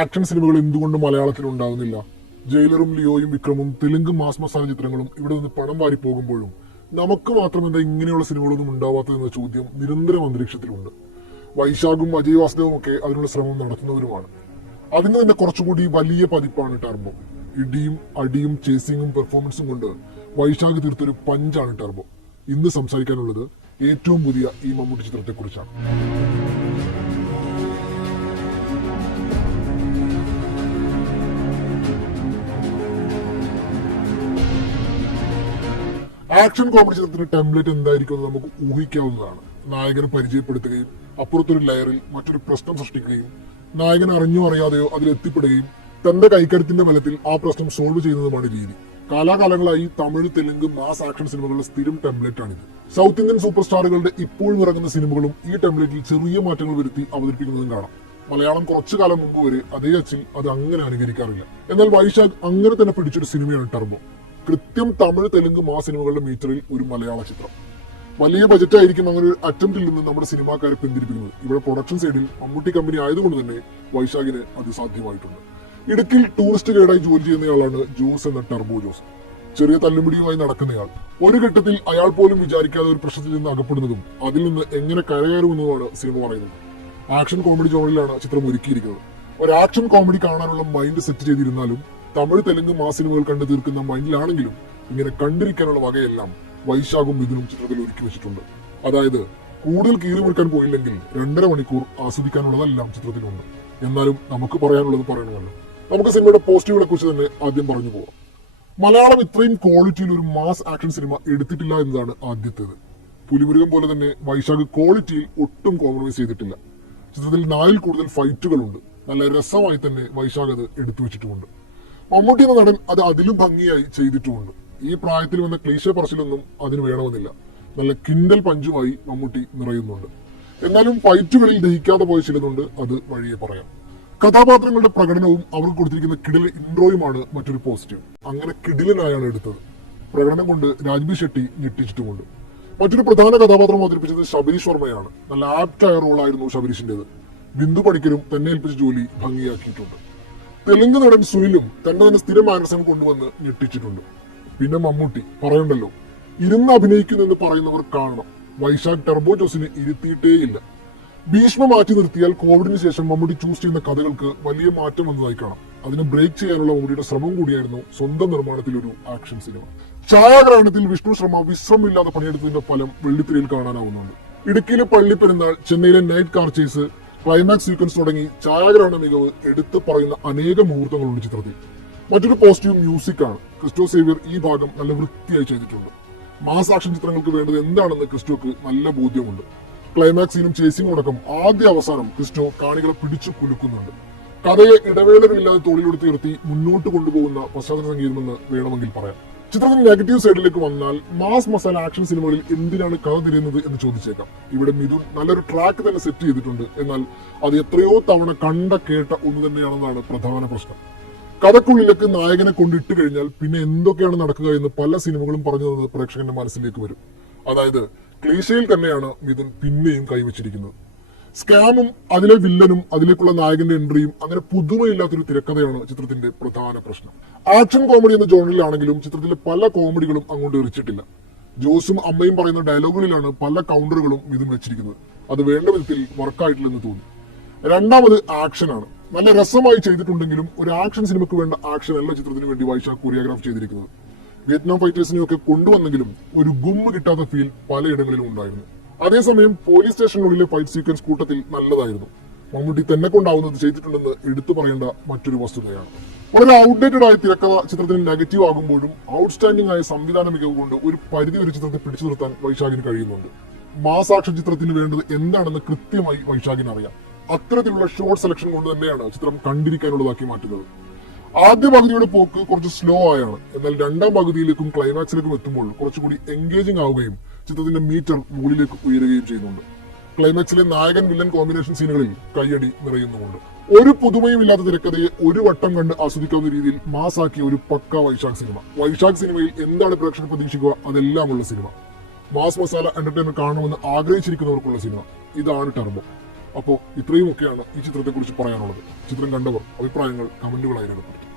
Action സിനിമകൾ എന്തുകൊണ്ട് മലയാളത്തിൽ ഉണ്ടാകുന്നില്ല? ജയിലറും ലിയോയും വിക്രമും തെലുങ്ക് മാസ് മസാല ചിത്രങ്ങളും ഇവിടെ നിന്ന് പണം വാരി പോകുമ്പോഴും നമുക്ക് മാത്രം എന്താ ഇങ്ങനെയുള്ള സിനിമകളൊന്നും ഉണ്ടാവാത്തതെന്ന ചോദ്യം നിരന്തരം അന്തരീക്ഷത്തിലുണ്ട്. വൈശാഖും അജയ് വാസുദേവും ഒക്കെ അതിനുള്ള ശ്രമം നടത്തുന്നവരുമാണ്. അതിന് തന്നെ കുറച്ചുകൂടി വലിയ പതിപ്പാണ് ടർബോ. ഇടിയും അടിയും ചേസിങ്ങും പെർഫോമൻസും കൊണ്ട് വൈശാഖ് തീർത്തൊരു പഞ്ചാണ് ടർബോ. ഇന്ന് സംസാരിക്കാനുള്ളത് ഏറ്റവും പുതിയ ഈ മമ്മൂട്ടി ചിത്രത്തെക്കുറിച്ചാണ്. ആക്ഷൻ കോമഡി ചിത്രത്തിന്റെ ടെംപ്ലേറ്റ് എന്തായിരിക്കും നമുക്ക് ഊഹിക്കാവുന്നതാണ്. നായകനെ പരിചയപ്പെടുത്തുകയും അപ്പുറത്തൊരു ലെയറിൽ മറ്റൊരു പ്രശ്നം സൃഷ്ടിക്കുകയും നായകൻ അറിഞ്ഞോ അറിയാതെയോ അതിലെത്തിപ്പെടുകയും തന്റെ കൈക്കരുത്തിന്റെ ബലത്തിൽ ആ പ്രശ്നം സോൾവ് ചെയ്യുന്നതുമാണ് രീതി. കാലാകാലങ്ങളായി തമിഴ്, തെലുങ്ക് മാസ് ആക്ഷൻ സിനിമകളുടെ സ്ഥിരം ടെംപ്ലേറ്റ് ആണിത്. സൗത്ത് ഇന്ത്യൻ സൂപ്പർ സ്റ്റാറുകളുടെ ഇപ്പോഴും ഇറങ്ങുന്ന സിനിമകളും ഈ ടെംപ്ലേറ്റിൽ ചെറിയ മാറ്റങ്ങൾ വരുത്തി അവതരിപ്പിക്കുന്നതും കാണാം. മലയാളം കുറച്ചു കാലം മുമ്പ് വരെ അതേ അച്ചിൽ അത് അങ്ങനെ അനുകരിക്കാറില്ല. എന്നാൽ വൈശാഖ് അങ്ങനെ തന്നെ പിടിച്ചൊരു സിനിമയാണ് ടർബോ. കൃത്യം തമിഴ്, തെലുങ്ക് മാസ് സിനിമകളുടെ മീറ്ററിൽ ഒരു മലയാള ചിത്രം. വലിയ ബജറ്റായിരിക്കും അങ്ങനെ ഒരു അറ്റംപ്റ്റിൽ നിന്ന് നമ്മുടെ സിനിമാക്കാരെ പിന്തിരിപ്പിക്കുന്നത്. ഇവിടെ പ്രൊഡക്ഷൻ സൈഡിൽ മമ്മൂട്ടി കമ്പനി ആയതുകൊണ്ട് തന്നെ വൈശാഖിന് അത് സാധ്യമായിട്ടുണ്ട്. ഇടുക്കിയിൽ ടൂറിസ്റ്റ് ഗൈഡായി ജോലി ചെയ്യുന്നയാളാണ് ജോസ് എന്ന ടർബോ ജോസ്. ചെറിയ തല്ലുപിടിയുമായി നടക്കുന്നയാൾ. ഒരു ഘട്ടത്തിൽ അയാൾ പോലും വിചാരിക്കാതെ ഒരു പ്രശ്നത്തിൽ നിന്ന് അകപ്പെടുന്നതും അതിൽ നിന്ന് എങ്ങനെ കരകയറുമെന്നുമാണ് സിനിമ പറയുന്നത്. ആക്ഷൻ കോമഡി ജോണിലാണ് ചിത്രം ഒരുക്കിയിരിക്കുന്നത്. ഒരു ആക്ഷൻ കോമഡി കാണാനുള്ള മൈൻഡ് സെറ്റ് ചെയ്തിരുന്നാലും തമിഴ്, തെലുങ്ക് മാസ് സിനിമകൾ കണ്ടു തീർക്കുന്ന മൈൻഡിലാണെങ്കിലും ഇങ്ങനെ കണ്ടിരിക്കാനുള്ള വകയെല്ലാം വൈശാഖും മിഥുനും ചിത്രത്തിൽ ഒരുക്കി വെച്ചിട്ടുണ്ട്. അതായത് കൂടുതൽ കീറിമുറിക്കാൻ പോയില്ലെങ്കിൽ 2.5 മണിക്കൂർ ആസ്വദിക്കാനുള്ളതെല്ലാം ചിത്രത്തിലുണ്ട്. എന്നാലും നമുക്ക് പറയാനുള്ളത് പറയണമല്ലോ. നമുക്ക് സിനിമയുടെ പോസിറ്റീവുകളെ കുറിച്ച് തന്നെ ആദ്യം പറഞ്ഞു പോവാം. മലയാളം ഇത്രയും ക്വാളിറ്റിയിൽ ഒരു മാസ് ആക്ഷൻ സിനിമ എടുത്തിട്ടില്ല എന്നതാണ് ആദ്യത്തേത്. പുലിമുരുകൻ പോലെ തന്നെ വൈശാഖ് ക്വാളിറ്റിയിൽ ഒട്ടും കോംപ്രമൈസ് ചെയ്തിട്ടില്ല. ചിത്രത്തിൽ 4 കൂടുതൽ ഫൈറ്റുകളുണ്ട്. നല്ല രസമായി തന്നെ വൈശാഖ് അത് എടുത്തു വെച്ചിട്ടുമുണ്ട്. മമ്മൂട്ടി എന്ന നടൻ അത് അതിലും ഭംഗിയായി ചെയ്തിട്ടുമുണ്ട്. ഈ പ്രായത്തിൽ വന്ന ക്ലീശ പറച്ചിലൊന്നും അതിന് വേണമെന്നില്ല. നല്ല കിൻഡൽ പഞ്ചുമായി മമ്മൂട്ടി നിറയുന്നുണ്ട്. എന്നാലും ഫൈറ്റുകളിൽ ദഹിക്കാതെ പോയ ചിലതുണ്ട്, അത് വഴിയെ പറയാം. കഥാപാത്രങ്ങളുടെ പ്രകടനവും അവർക്ക് കൊടുത്തിരിക്കുന്ന കിടിലൻ ഇൻട്രോയുമാണ് മറ്റൊരു പോസിറ്റീവ്. അങ്ങനെ കിടിലനായാണ് എടുത്തത്. പ്രകടനം കൊണ്ട് രാജ്ബി ഷെട്ടി ഞെട്ടിച്ചിട്ടുമുണ്ട്. മറ്റൊരു പ്രധാന കഥാപാത്രം അവതരിപ്പിച്ചത് ശബരീഷ് വർമ്മയാണ്. നല്ല ആപ്റ്റായ റോളായിരുന്നു ശബരീഷിന്റേത്. ബിന്ദു പണിക്കരും തന്നെ ഏൽപ്പിച്ച ജോലി ഭംഗിയാക്കിയിട്ടുണ്ട്. തെലുങ്ക് നടൻ സുനിലും തന്നെ സ്ഥിരം മാനസം കൊണ്ടുവന്ന് ഞെട്ടിച്ചിട്ടുണ്ട്. പിന്നെ മമ്മൂട്ടി പറയണ്ടല്ലോ, ഇരുന്ന് അഭിനയിക്കുന്നെന്ന് പറയുന്നവർ കാണണം. വൈശാഖ് ടർബോ ജോസിന് ഇരുത്തിയിട്ടേയില്ല. ഭീഷ്മ മാറ്റി നിർത്തിയാൽ കോവിഡിന് ശേഷം മമ്മൂട്ടി ചൂസ് ചെയ്യുന്ന കഥകൾക്ക് വലിയ മാറ്റം വന്നതായി കാണാം. അതിനെ ബ്രേക്ക് ചെയ്യാനുള്ള മമ്മൂട്ടിയുടെ ശ്രമം കൂടിയായിരുന്നു സ്വന്തം നിർമ്മാണത്തിൽ ഒരു ആക്ഷൻ സിനിമ. ഛായാഗ്രഹണത്തിൽ വിഷ്ണു ശർമ്മ വിശ്രമമില്ലാതെ പണിയെടുത്തതിന്റെ ഫലം വെള്ളിത്തിരയിൽ കാണാനാവുന്നുണ്ട്. ഇടുക്കിയിലെ പള്ളിപ്പെരുന്നാൾ, ചെന്നൈയിലെ night car chase, climax sequence തുടങ്ങി ഛായാഗ്രഹണ മികവ് എടുത്തു പറയുന്ന അനേകം മുഹൂർത്തങ്ങളുണ്ട് ചിത്രത്തിൽ. മറ്റൊരു പോസിറ്റീവ് മ്യൂസിക് ആണ്. ക്രിസ്റ്റോ സേവ്യർ ഈ ഭാഗം നല്ല വൃത്തിയായി ചെയ്തിട്ടുണ്ട്. മാസ് ആക്ഷൻ ചിത്രങ്ങൾക്ക് വേണ്ടത് എന്താണെന്ന് ക്രിസ്റ്റോക്ക് നല്ല ബോധ്യമുണ്ട്. ക്ലൈമാക്സിനും ചേസിംഗും അടക്കം ആദ്യ അവസാനം ക്രിസ്റ്റോ കാണികളെ പിടിച്ചു കുലുക്കുന്നുണ്ട്. കഥയെ ഇടവേളകളില്ലാതെ തോളിലെടുത്തുയർത്തി മുന്നോട്ട് കൊണ്ടുപോകുന്ന പശ്ചാത്തല സംഗീതമെന്ന് വേണമെങ്കിൽ പറയാം. ചിത്രത്തിന്റെ നെഗറ്റീവ് സൈഡിലേക്ക് വന്നാൽ മാസ് മസാല ആക്ഷൻ സിനിമകളിൽ എന്തിനാണ് കഥ തിരിയുന്നത് എന്ന് ചോദിച്ചേക്കാം. ഇവിടെ മിഥുൻ നല്ലൊരു ട്രാക്ക് തന്നെ സെറ്റ് ചെയ്തിട്ടുണ്ട്. എന്നാൽ അത് എത്രയോ തവണ കണ്ട കേട്ട ഒന്ന് തന്നെയാണെന്നാണ് പ്രധാന പ്രശ്നം. കഥക്കുള്ളിലേക്ക് നായകനെ കൊണ്ടിട്ട് കഴിഞ്ഞാൽ പിന്നെ എന്തൊക്കെയാണ് നടക്കുക എന്ന് പല സിനിമകളും പറഞ്ഞു തന്നത് പ്രേക്ഷകന്റെ മനസ്സിലേക്ക് വരും. അതായത് ക്ലീശയിൽ തന്നെയാണ് മിഥുൻ പിന്നെയും കൈവച്ചിരിക്കുന്നത്. സ്കാമും അതിലെ വില്ലനും അതിലേക്കുള്ള നായകന്റെ എൻട്രിയും അങ്ങനെ പുതുമയില്ലാത്തൊരു തിരക്കഥയാണ് ചിത്രത്തിന്റെ പ്രധാന പ്രശ്നം. ആക്ഷൻ കോമഡി എന്ന ജോണറിലാണെങ്കിലും ചിത്രത്തിലെ പല കോമഡികളും അങ്ങോട്ട് എറിച്ചിട്ടില്ല. ജോസും അമ്മയും പറയുന്ന ഡയലോഗുകളിലാണ് പല കൗണ്ടറുകളും മിഥുൻ വെച്ചിരിക്കുന്നത്. അത് വേണ്ട വിധത്തിൽ വർക്കായിട്ടില്ലെന്ന് തോന്നി. രണ്ടാമത് ആക്ഷനാണ്. നല്ല രസമായി ചെയ്തിട്ടുണ്ടെങ്കിലും ഒരു ആക്ഷൻ സിനിമയ്ക്ക് വേണ്ട ആക്ഷൻ അല്ല ചിത്രത്തിന് വേണ്ടി വൈശാഖ് കൊറിയോഗ്രാഫ് ചെയ്തിരിക്കുന്നത്. വിയറ്റ്നാം ഫൈറ്റേഴ്സിനെയൊക്കെ കൊണ്ടുവന്നെങ്കിലും ഒരു ഗുമ്മ് കിട്ടാത്ത ഫീൽ പലയിടങ്ങളിലും ഉണ്ടായിരുന്നു. അതേസമയം പോലീസ് സ്റ്റേഷനുള്ളിലെ ഫൈറ്റ് സീക്വൻസ് കൂട്ടത്തിൽ നല്ലതായിരുന്നു. മമ്മൂട്ടി തന്നെ കൊണ്ടാവുന്നത് ചെയ്തിട്ടുണ്ടെന്ന് എടുത്തു പറയേണ്ട മറ്റൊരു വസ്തുതയാണ്. വളരെ ഔട്ട്ഡേറ്റഡ് ആയ തിരക്കഥ ചിത്രത്തിന് നെഗറ്റീവ് ആകുമ്പോഴും ഔട്ട്സ്റ്റാൻഡിംഗ് ആയ സംവിധാന മികവ് കൊണ്ട് ഒരു പരിധി ഒരു ചിത്രത്തെ പിടിച്ചു നിർത്താൻ വൈശാഖിന് കഴിയുന്നുണ്ട്. മാസ് ആക്ഷൻ ചിത്രത്തിന് വേണ്ടത് എന്താണെന്ന് കൃത്യമായി വൈശാഖിന് അറിയാം. അത്തരത്തിലുള്ള ഷോർട്ട് സെലക്ഷൻ കൊണ്ട് തന്നെയാണ് ചിത്രം കണ്ടിരിക്കാനുള്ളതാക്കി മാറ്റുന്നത്. ആദ്യ പകുതിയുടെ പോക്ക് കുറച്ച് സ്ലോ ആയാണ്. എന്നാൽ രണ്ടാം പകുതിയിലേക്കും ക്ലൈമാക്സിലേക്കും എത്തുമ്പോൾ കുറച്ചുകൂടി എൻഗേജിംഗ് ആവുകയും ചിത്രത്തിന്റെ മീറ്റർ മുകളിലേക്ക് ഉയരുകയും ചെയ്യുന്നുണ്ട്. ക്ലൈമാക്സിലെ നായകൻ വില്ലൻ കോമ്പിനേഷൻ സീനുകളിൽ കയ്യടി നിറയുന്നുമുണ്ട്. ഒരു പുതുമയും ഇല്ലാത്ത തിരക്കഥയെ ഒരു വട്ടം കണ്ട് ആസ്വദിക്കാവുന്ന രീതിയിൽ മാസാക്കിയ ഒരു പക്ക വൈശാഖ് സിനിമ. വൈശാഖ് സിനിമയിൽ എന്താണ് പ്രേക്ഷകർ പ്രതീക്ഷിക്കുക അതെല്ലാമുള്ള സിനിമ. മാസ് മസാല എന്റർടൈൻമെന്റ് കാണണമെന്ന് ആഗ്രഹിച്ചിരിക്കുന്നവർക്കുള്ള സിനിമ. ഇതാണ് ടർബോ. അപ്പോൾ ഇത്രയും ഒക്കെയാണ് ഈ ചിത്രത്തെക്കുറിച്ച് പറയാനുള്ളത്. ചിത്രം കണ്ടവർ അഭിപ്രായങ്ങൾ കമന്റുകളായി രേഖപ്പെടുത്തും.